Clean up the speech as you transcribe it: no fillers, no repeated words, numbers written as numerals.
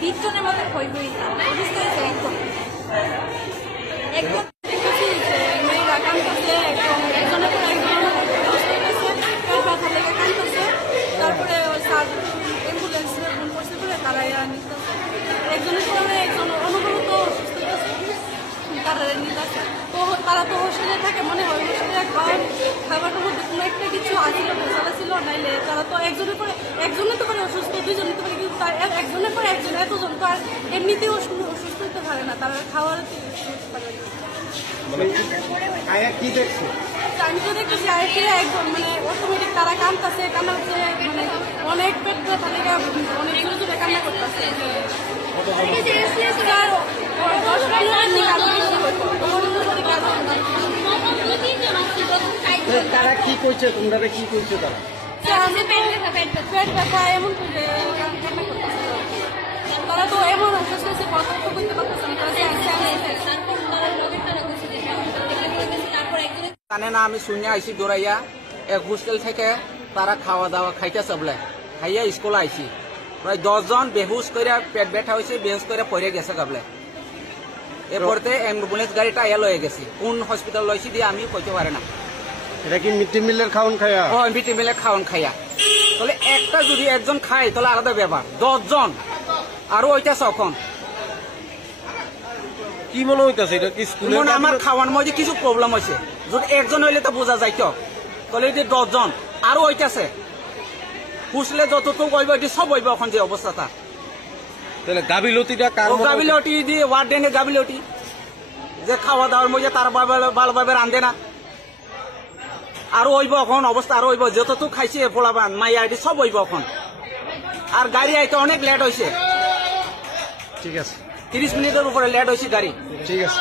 20 জনের মতো হই হই অসুস্থ হয়েছে একদম একদম মেয়েরা কাঁদতেছে একজনের পর একজন ব্যথা লেগে কাঁদতেছে তারপরে স্যার অ্যাম্বুলেন্সে ফোন করছে বলে তারা নিতেছে একজনের পরে একজন অনুভূত অসুস্থ হয়েছে তারা নিতেছে তো তারা তো হোস্টেলে থাকে মনে হয় হোস্টেলে খাবারের মধ্যে কোনো একটা কিছু আসছিল ভেজালা ছিল নাইলে তারা তো একজনের তো করে অসুস্থ দুইজনের তো করে কিন্তু তার একজনের পরে একজন এতজন তো আর এমনিতেও অসুস্থ হতে পারে না তারা খাওয়ার কি দেখছো? আমি তো দেখতেছি আরেকটি একদম মানে অটোমেটিক তারা কাঁদতেছে কান্নাচ্ছে মানে অনেক পেট ব্যথা লেগে অনেক জোরে জোরে কান্না করতেছে তারা কি করছে তোমরা কি করছে তারা পেট ব্যথা এমন কান্না করতেছে তারা তো এমন অসুস্থ হচ্ছে কথা তো করতে পারতেছে জানে না আমি শুনে আইসি দৌড়াইয়া এক হোস্টেল থেকে তারা খাওয়া দাওয়া খাইতেছে বলে খাইয়া স্কুল আইসি প্রায় 10 জন বেহুশ করে পেট ব্যথা হয়েছে বেহুশ করে পড়ে গেছে গাবলে এরপরে অ্যাম্বুলেন্স গাড়িটা এল হয়ে গেছে কোন হসপিটাল লইছি দিয়ে আমি কইতে পারে না এটা কি মিড ডে মিলের খাওয়ান খাইয়া? ও মিড ডে মিলের খাওয়ান খাইয়া তাহলে একটা যদি একজন খায় তাহলে আলাদা ব্যাপার 10 জন আরো ওইটাছে এখন কি মনে হইতাছে এটা কি স্কুলে আমার খাওয়ার মধ্যে কিছু প্রবলেম হয়েছে যদি একজন হইলে তো বোঝা যাইতো তাহলে যে 10 জন আরো ওইটাছে হুসলে যতটুকু হইব এটি সব হইব এখন যে অবস্থাটা তাহলে গাবিলতিটা কার গাবিলতি দিয়ে ওয়ার্ডেনের গাবিলতি যে খাওয়া দাওয়ার মধ্যে তার ভালোভাবে রান্ধে না আরো হইব এখন অবস্থা আরো হইব যতটুকু খাইছে পোলাবান মাইয়া এটি সব হইব এখন আর গাড়ি আইতে অনেক লেট হয়েছে ঠিক আছে 30 মিনিটের উপরে লেট হয়েছে গাড়ি ঠিক আছে